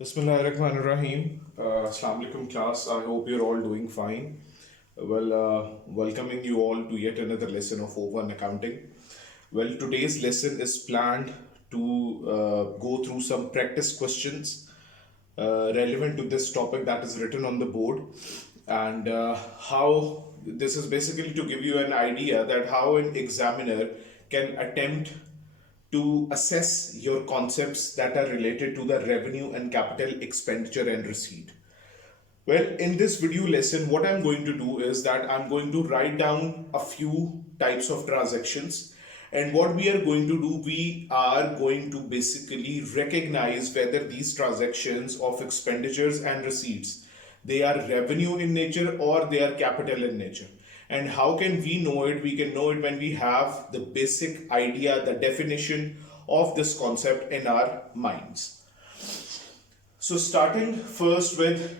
Bismillahirrahmanirrahim. Assalamu alaikum class. I hope you're all doing fine. Welcoming you all to yet another lesson of O1 accounting. Well, today's lesson is planned to go through some practice questions relevant to this topic that is written on the board, and how this is basically to give you an idea that how an examiner can attempt to assess your concepts that are related to the revenue and capital expenditure and receipt. Well, in this video lesson, what I'm going to do is that I'm going to write down a few types of transactions. And what we are going to do, we are going to basically recognize whether these transactions of expenditures and receipts, they are revenue in nature or they are capital in nature. And how can we know it? We can know it when we have the basic idea, the definition of this concept in our minds. So starting first with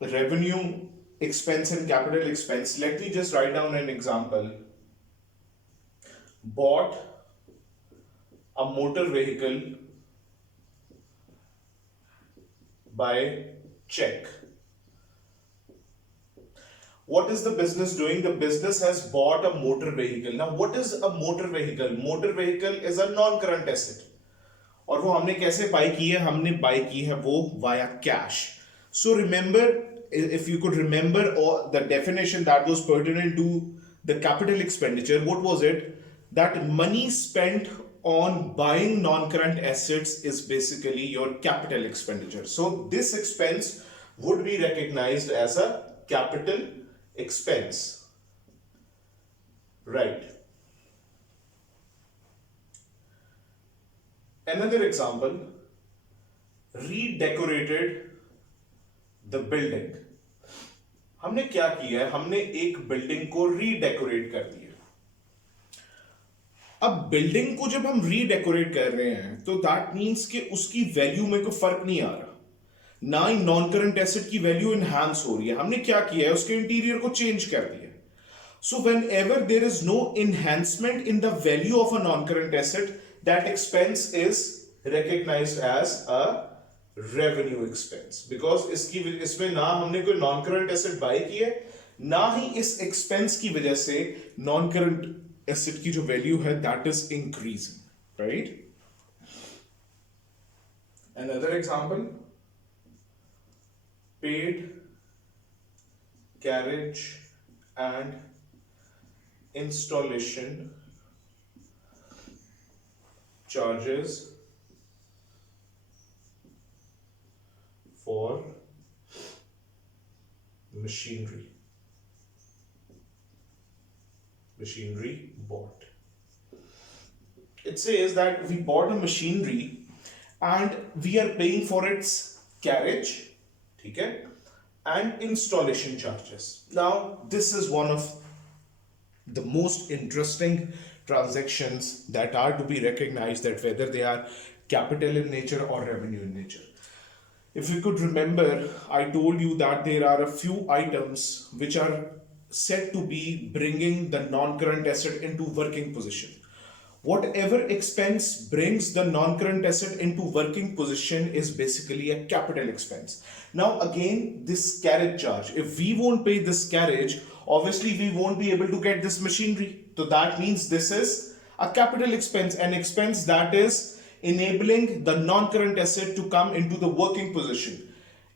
revenue, expense and capital expense, let me just write down an example. Bought a motor vehicle by check. What is the business doing? The business has bought a motor vehicle. Now, what is a motor vehicle? Motor vehicle is a non-current asset. और वो हमने कैसे bye की है? हमने bye की है वो via cash. So remember, if you could remember the definition that was pertinent to the capital expenditure, what was it? That money spent on buying non-current assets is basically your capital expenditure. So this expense would be recognized as a capital expense. Right. Another example, redecorated the building. हमने क्या किया है? हमने एक building को redecorate कर दिया. अब बिल्डिंग को जब हम रीडेकोरेट कर रहे हैं तो दैट मींस कि उसकी वैल्यू में कोई फर्क नहीं आ रहा, ना ही नॉन करंट एसेट की वैल्यू एनहांस हो रही है. हमने क्या किया है? उसके इंटीरियर को चेंज कर दिया. So whenever there is no enhancement in the value of a non current asset, that expense is recognised as a revenue expense, because इसमें ना हमने कोई नॉन करंट एसेट बाय की है, ना ही इस एक्सपेंस की वजह से नॉन करंट एसेट की जो वैल्यू है that is increasing. Right. Another example, paid carriage and installation charges for machinery bought. It says that we bought a machinery and we are paying for its carriage, ठीक है, and installation charges. Now this is one of the most interesting transactions that are to be recognized, that whether they are capital in nature or revenue in nature. If you could remember, I told you that there are a few items which are said to be bringing the non-current asset into working position. Whatever expense brings the non-current asset into working position is basically a capital expense. Now again, this carriage charge, if we won't pay this carriage, obviously we won't be able to get this machinery. So that means this is a capital expense, an expense that is enabling the non-current asset to come into the working position.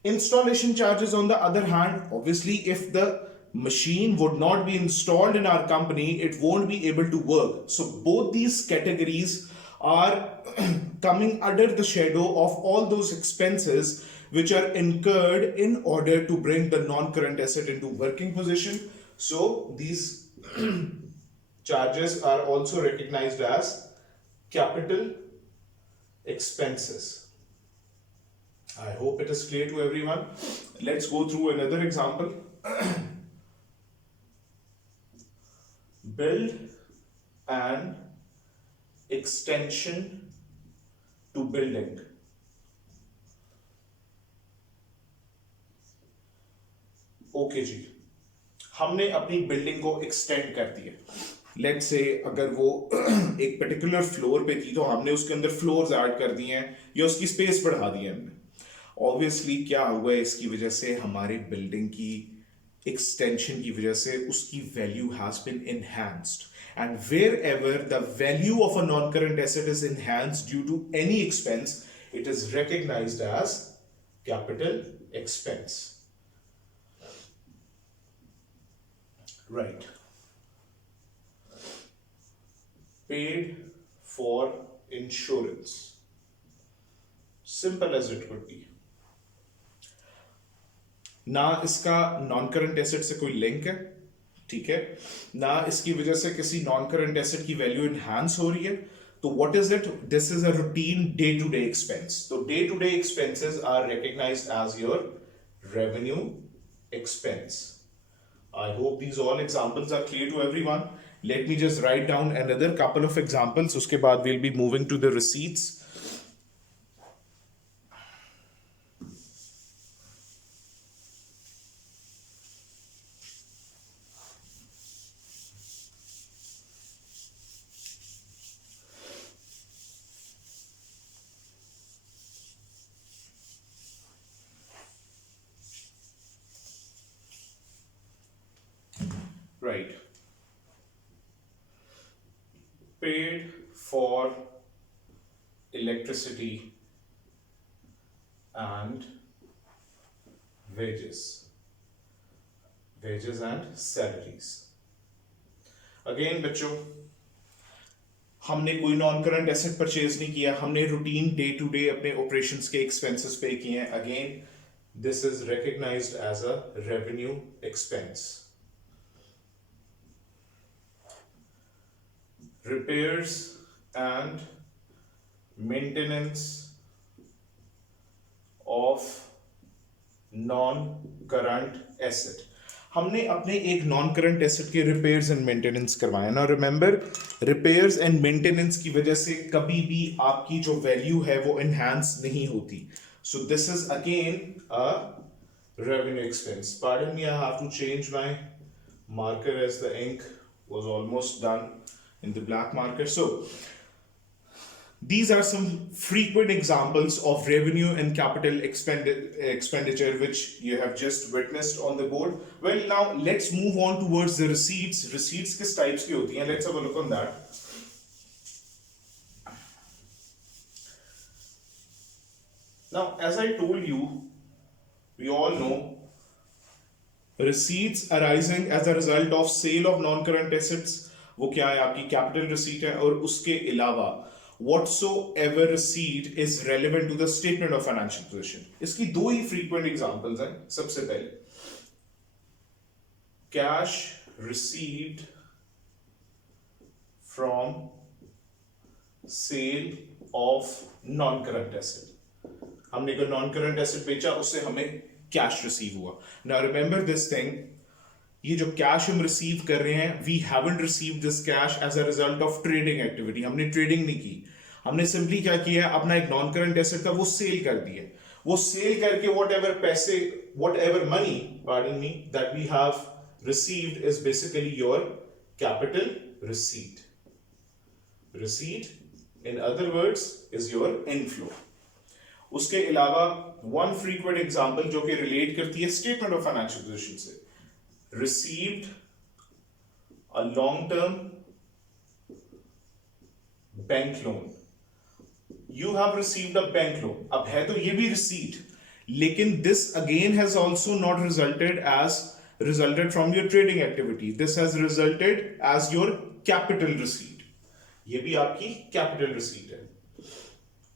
Installation charges, on the other hand, obviously if the machine would not be installed in our company, it won't be able to work. So both these categories are coming under the shadow of all those expenses which are incurred in order to bring the non-current asset into working position. So these charges are also recognized as capital expenses. I hope it is clear to everyone. Let's go through another example. Build an extension to building. Okay जी, हमने अपनी building को extend कर दिया. Let's say अगर वो एक particular floor पे थी तो हमने उसके अंदर फ्लोर्स ऐड कर दिए हैं या उसकी स्पेस बढ़ा दी है हमने. ऑब्वियसली क्या हुआ है इसकी वजह से, हमारे बिल्डिंग की एक्सटेंशन की वजह से उसकी value has been enhanced, and wherever the value of a non-current asset is enhanced due to any expense, it is recognized as capital expense. Right. Paid for insurance. Simple as it could be. ना इसका non current asset से कोई link है, ठीक है, ना इसकी वजह से किसी नॉन करंट एसेट की वैल्यू इनहांस हो रही है, तो what is it, this is a routine day to day expense. तो day to day expenses are recognised as your revenue expense. I hope these all examples are clear to everyone. Let me just write down another couple of examples. उसके बाद we'll be moving to the receipts. Right. Paid for electricity and wages. Wages and salaries. Again बच्चों, हमने कोई non current asset purchase नहीं किया, हमने routine day to day अपने operations के एक्सपेंसेस पे किए हैं. Again this is recognised as a revenue expense. Repairs and maintenance of non-current asset. हमने अपने एक नॉन करंट एसेट के रिपेयर्स एंड मेंटेनेंस करवाया ना. रिमेंबर, रिपेयर्स एंड मेंटेनेंस की वजह से कभी भी आपकी जो वैल्यू है वो एनहांस नहीं होती. So this is again a revenue expense. Pardon me, I have to change my marker as the ink was almost done in the black marker. So these are some frequent examples of revenue and capital expenditure which you have just witnessed on the board. Well, now let's move on towards the receipts. Receipts किस types की होती हैं? Let's have a look on that. Now, as I told you, we all know receipts arising as a result of sale of non-current assets, वो क्या है, आपकी capital receipt है. और उसके अलावा whatsoever receipt is relevant to the statement of financial position. इसकी दो ही frequent examples हैं. सबसे पहले cash received from sale of non-current asset. हमने कोई non-current asset बेचा, उससे हमें कैश रिसीव हुआ. नाउ रिमेंबर दिस थिंग, ये जो कैश हम रिसीव कर रहे हैं, we haven't receive this cash as a result of trading activity. हमने ट्रेडिंग नहीं की, हमने सिंपली क्या किया, अपना एक नॉन करंट एसेट था वो सेल कर दिया. वो सेल करके वॉट एवर पैसे, whatever money, pardon me, that we have received is basically your capital receipt. Receipt in other words is your inflow. उसके अलावा वन फ्रीक्वेंट एग्जांपल जो कि रिलेट करती है स्टेटमेंट ऑफ फाइनेंशियल पोजीशन से, received a long term bank loan. You have received a bank loan. अब है तो ये भी receipt, लेकिन this again has also not resulted from your trading activity. This has resulted as your capital receipt. ये भी आपकी capital receipt है.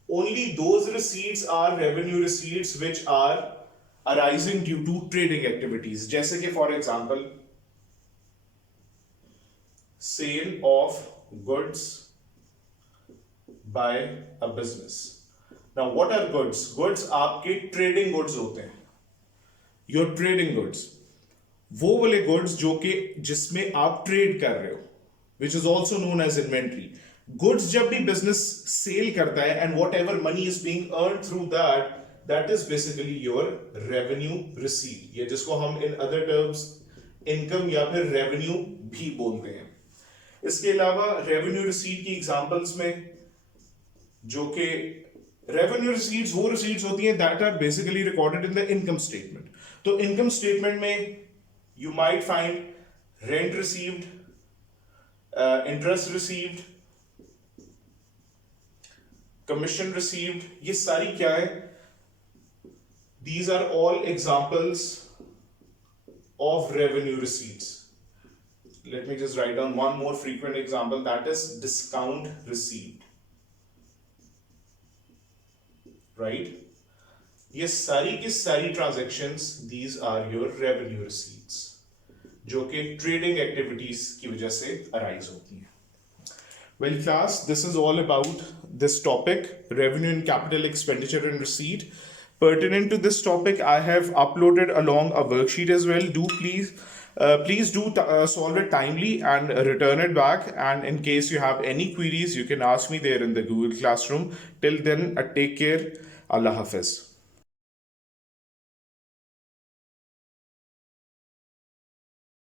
Only those receipts are revenue receipts which are arising due to trading activities. जैसे कि for example, sale of goods by a business. Now what are goods? Goods आपके trading goods होते हैं. Your trading goods, वो वाले goods जो कि जिसमें आप trade कर रहे हो, which is also known as inventory. Goods जब भी business sale करता है and whatever money is being earned through that is basically your revenue receipt. ये जिसको हम in other terms income या फिर revenue भी बोलते हैं. इसके अलावा revenue receipt की examples में जो कि रेवेन्यू रिसीट्स वो रिसीट्स होती हैं that are basically recorded in the income statement. तो इनकम स्टेटमेंट में you might find rent received, interest received, commission received. ये सारी क्या है? These are all examples of revenue receipts. Let me just write down one more frequent example, that is discount received. Right? ये सारी की सारी transactions, these are your revenue receipts, जो कि trading activities की वजह से arise होती हैं. Well class, this is all about this topic, revenue and capital expenditure and receipt. Pertinent to this topic, I have uploaded along a worksheet as well. Do please do solve it timely and return it back. And in case you have any queries, you can ask me there in the Google Classroom. Till then, take care. Allah Hafiz.